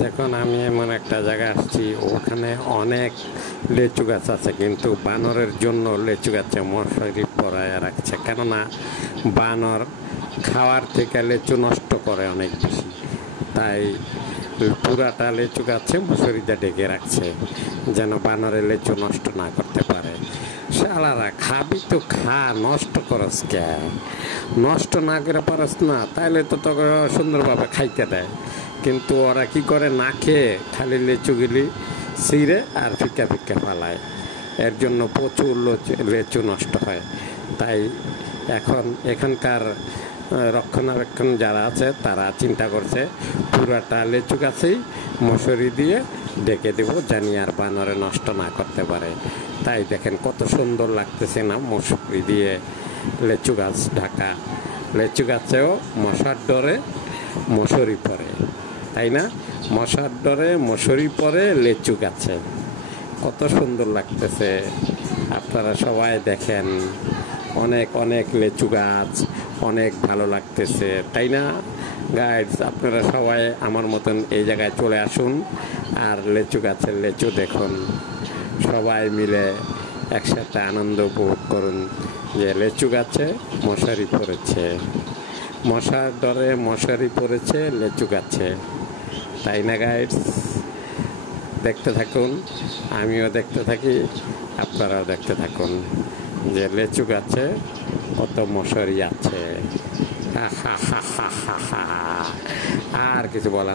দেখুন, আমি এমন একটা জায়গায় আসছি, ওখানে অনেক লেচু গাছ আছে, কিন্তু বানরের জন্য লেচু গাছে মশারি পরায় রাখছে। কেননা বানর খাওয়ার থেকে লেচু নষ্ট করে অনেক বেশি, তাই পুরাটা লেচু গাছে মশারিটা ডেকে রাখছে, যেন বানরের লেচু নষ্ট না করতে পারে। শালারা, খাবি তো খা, নষ্ট করস কে? নষ্ট না করে পারস না, তাইলে তো তোকে সুন্দরভাবে খাইতে দেয়। কিন্তু ওরা কি করে, না খেয়ে খালি লেচুগুলি ছিঁড়ে আর ফিক্কা ফিক্কা ফালায়। এর জন্য প্রচুর লেচু নষ্ট হয়। তাই এখন এখানকার রক্ষণাবেক্ষণ যারা আছে তারা চিন্তা করছে পুরাটা লেচু গাছেই মশারি দিয়ে ডেকে দেব, জানি আর বানরে নষ্ট না করতে পারে। তাই দেখেন কত সুন্দর লাগতেছে না, মশারি দিয়ে লেচু গাছ ঢাকা। লেচু গাছেও মশার ডরে মশারি পরে, তাই না? মশার ডরে মশারি পরে লেচু গাছে, কত সুন্দর লাগতেছে। আপনারা সবাই দেখেন, অনেক অনেক লেচু গাছ, অনেক ভালো লাগতেছে, তাই না গাইডস? আপনারা সবাই আমার মতন এই জায়গায় চলে আসুন আর লেচু গাছের লেচু দেখুন। সবাই মিলে একসাথে আনন্দ উপভোগ করুন যে লেচু গাছে মশারি পড়েছে, মশার ডরে মশারি পড়েছে লেচু গাছে, তাই না গাইডস? দেখতে থাকুন, আমিও দেখতে থাকি, আপনারাও দেখতে থাকুন যে লেচু গাছে কত মশারি আছে। আর কিছু বলার